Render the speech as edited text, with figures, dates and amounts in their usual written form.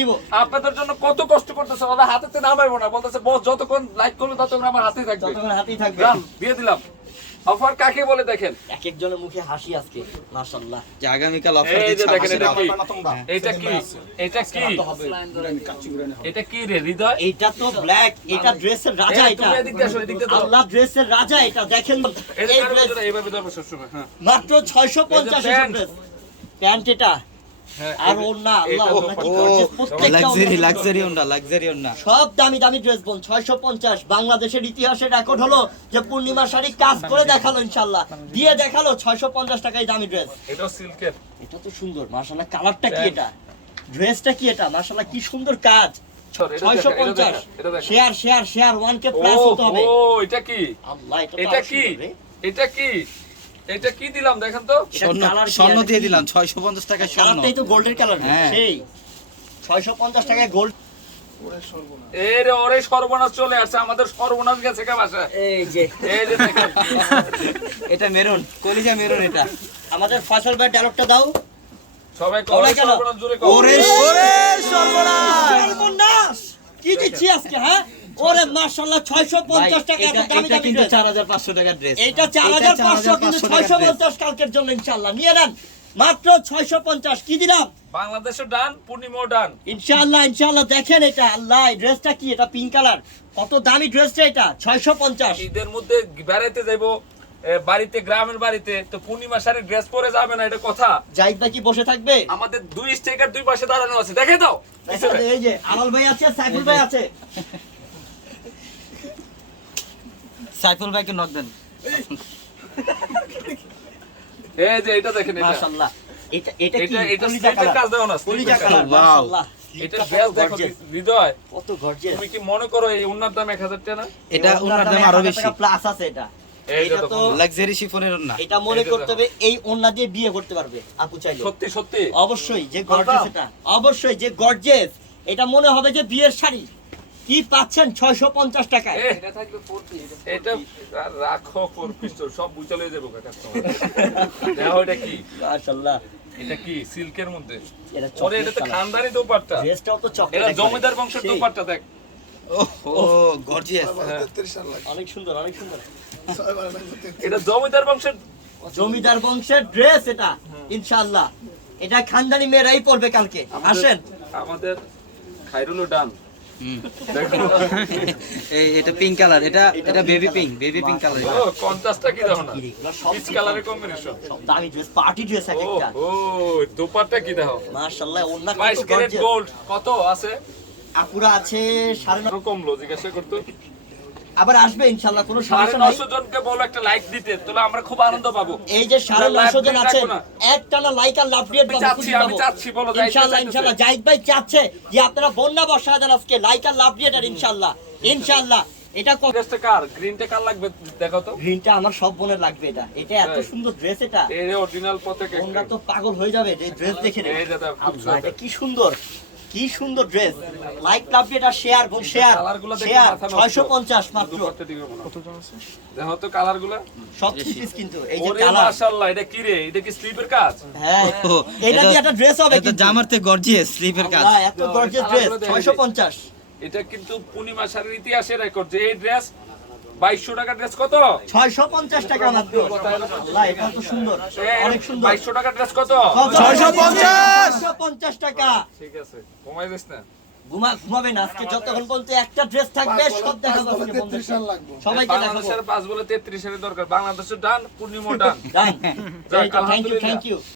দিব। আপনাদের জন্য কত কষ্ট করতেছে, ওরা হাতেতে নামাইবো না, বলতেছে বস যতক্ষণ লাইক করলে ততক্ষণ আমার হাতেই থাকবে। যতক্ষণ হাতেই থাকবে। দাম দিয়ে দিলাম। অফার কাকে বলে দেখেন, এক একজনের মুখে হাসি আজকে মাশাআল্লাহ। যে আগামীকাল অফার এই যে দিচ্ছে দেখেন এটা কি, হ্যাঁ। এটা কি, এটা কি, এটা কি রে হৃদয়? এটা তো ব্ল্যাক, এটা ড্রেসের রাজা। এই এটা তুমি এদিক দিয়ে আসো, এদিক দিয়ে দাও। আল্লাহ ড্রেসের রাজা। এটা দেখেন এই যে এই কারো ড্রেস ভিতরে এইভাবে ধরবে সবসময়। হ্যাঁ মাত্র 650 এর প্যান্ট। ড্রেস। প্যান্ট এটা হ্যাঁ, আর এই- ওন্না, এটা আল্লাহ তো ওন্না কি ও gorgeous, প্রত্যেকটা লাক্সারি ওন্না লাক্সারি ওন্না লাক্সারি ওন্না সব দামি দামি ড্রেস বোন। 650 বাংলাদেশের ইতিহাসে রেকর্ড হলো যে পূর্ণিমা শাড়ি কাজ করে দেখালো, ইনশাআল্লাহ দিয়ে দেখালো 650 টাকায় দামি ড্রেস। এটাও সিল্কের। এটা তো সুন্দর মাশাআল্লাহ। কালারটা কি এটা, ড্রেসটা কি এটা, মাশাআল্লাহ কি সুন্দর কাজ। সর, এটা দেখেন, 650 এটা দেখেন। শেয়ার শেয়ার শেয়ার 1K ও প্লাস হতে হবে। ও, এটা কি, আল্লাহ এটা এটা কি, এটা কি, এটা কি দিলাম দেখেন তো। স্বর্ণ colour কি, স্বর্ণ এটা দিয়ে কি? দিলাম 650 টাকা স্বর্ণ কালারটাই তো গোল্ডের কালার। হ্যাঁ। সেই 650 টাকায় গোল্ড। এর ওরে সর্বনাশ চলে আসছে, আমাদের সর্বনাশ গেছে কে বাসা। এই যে এই যে দেখেন, এটা মেরুন কলিজা মেরুন এটা আমাদের ফয়সাল ভাই ডায়লগটা দাও। সবাই ওরে করে কেন? সর্বনাশ জুড়ে কর। ওরে সর্বনাশ কি দিচ্ছি আজকে, হ্যাঁ ওরে মাশাআল্লাহ 650 টাকা এত দামি এটা দামি কিন্তু ড্রেস। 4500 টাকার ড্রেস এইটা 4500 কিন্তু 650 কালকের জন্য ইনশাআল্লাহ নিয়ে নেন। মাত্র 650 কি দিলাম বাংলাদেশের ডান, পূর্ণিমাও ডান। ইনশাআল্লাহ ইনশাআল্লাহ। দেখেন এটা, আল্লাহ এই ড্রেসটা কি, এটা পিঙ্ক কালার, কত দামি ড্রেসটা এটা 650। ঈদের মধ্যে বেড়াইতে যাইবো বাড়িতে, গ্রামের বাড়িতে, তো পূর্ণিমা শাড়ির ড্রেস পরে যাবে না, এটা কথা। জাহিদ ভাই কি বসে থাকবে? আমাদের দুই স্টেকার দুই পাশে দাঁড়ানো আছে, দেখে দাও। এই যে আলাল ভাই আছে, সাইফুল ভাই আছে। সাইফুল ভাইকে নক দেন এই যে এটা দেখেন, এটা মাশাআল্লাহ। এটা এটা কি, এটা কলিজা স্লিপের কালার। কাজ দাও না, কলিজা স্লিপের কালার Wow. মাশাআল্লাহ। এটা এটা ড্রেস কত দেখো gorgeous, হৃদয়, কত গর্জিয়াস। তুমি কি মনে করো এই ওনার দাম 1000 টাকা না? এটা ওনার দাম আরো বেশি প্লাস আছে এটা। এইটা এটা তো তো লাক্সারি শিফনের ওন্না এটা মনে এইটা করতে হবে এই ওন্না দিয়ে বিয়ে করতে পারবে আপু চাইলে। সত্যি সত্যি অবশ্যই যে গর্জিয়াস, এটা অবশ্যই যে গর্জিয়াস, এটা মনে হবে যে বিয়ের শাড়ি। কি পাচ্ছেন 650 টাকায়। এটা আর রাখো ফোর পিস্তল সব বুঝালে যাবো কাস্টমার। দেখো এটা কি, মাশাআল্লাহ এটা কি সিল্কের মধ্যে। এটা ওরে এটা তো চকলেট খানদানি দোপাট্টা, ড্রেসটাও তো চকলেট। এটা জমিদার বংশের দোপাট্টা দেখ। ও গর্জিয়াস অনেক সুন্দর অনেক সুন্দর। এটা জমিদার বংশের, জমিদার বংশের ড্রেস এটা ইনশাআল্লাহ। এটা খানদানি মেয়েরাই পরবে কালকে। আসেন আমাদের খাইরুল ডান। দেখো এই এটা পিঙ্ক কালার এটা এটা বেবি পিঙ্ক কালার ও কন্ট্রাস্টটা কি দেখো না, এগুলো সব পিচ কালারের কম্বিনেশন। সব দামি ড্রেস, পার্টি ড্রেস এক ও একটা। ও দোপাট্টা কি দেখো, মাশাআল্লাহ ওন্না 22 কত ক্যারেট গর্জিয়াস। গোল্ড কত আছে? আপুরা আছে 9.5। আরো কমলো, জিজ্ঞাসা করতো। আবার আসবে ইনশাআল্লাহ, কোনো সমস্যা নাই। 950 জনকে বলো একটা লাইক দিতে, তাহলে আমরা খুব আনন্দ পাবো। এই যে 950 জন লাইভ আছে, রাখো না। একটানা লাইক আর লাভ রেট পাবো, খুশি আমি পাবো চাচ্ছি, বলো, জাহিদ ভাই ইনশাআল্লাহ চাইতেছে। ইনশাআল্লাহ। জাহিদ ভাই চাচ্ছে যে আপনারা বন্যা বর্ষা দেন আজকে লাইক আর লাভ রেট আর ইনশাআল্লাহ ইনশাআল্লাহ। এটা কত? ড্রেসটা কার, গ্রিনটা কার লাগবে দেখো তো। গ্রিনটা আমার সব বোনের লাগবে। এটা এটা এত তাই? সুন্দর ড্রেস, এটা এই যে অরিজিনাল পতাকা। বোনরা তো পাগল হয়ে যাবে যে ড্রেস দেখে। এই যে দেখো, খুব আল্লাহ, এটা সুন্দর। কি সুন্দর, কি সুন্দর ড্রেস। লাইক লাভ রেট আর শেয়ার বোন শেয়ার কালারগুলো দেখে শেয়ার মাথা নষ্ট। 650 মাত্র। দুপাট্টা দিকে মনে হয়। দেখো তো কালারগুলো। সব থ্রি পিস কিন্তু এই যে ওরে কালার। মাশাআল্লাহ, এটা কি রে, এটা কি স্লিপের কাজ? হ্যাঁ এটা দিয়ে একটা ড্রেস হবে এটা কিন্তু। জামারতে গর্জিয়াস স্লিপের কাজ আল্লাহ, এত গর্জিয়াস ড্রেস কালারগুলো দেখে। 650। এটা কিন্তু পূর্ণিমা শাড়ির ইতিহাসে রেকর্ড যে এই ড্রেস 2200 টাকা ড্রেস কত? 650 টাকা মাত্র। আল্লাহ, এটা তো সুন্দর, অনেক সুন্দর। 2200 টাকা ড্রেস কত? 650 টাকা। ঠিক আছে, কমাই দিস না। ঘুমাবে না আজকে যতক্ষণ পর্যন্ত একটা ড্রেস থাকবে সব দেখাবো আজকে বন্ধুদের। সবাইকে দেখাবো। বাংলাদেশের 5 বলে 33 এর দরকার, বাংলাদেশের ডান, পূর্ণিমা ডান। Done. যাক, থ্যাংক ইউ আলহামদুলিল্লাহ। Thank you.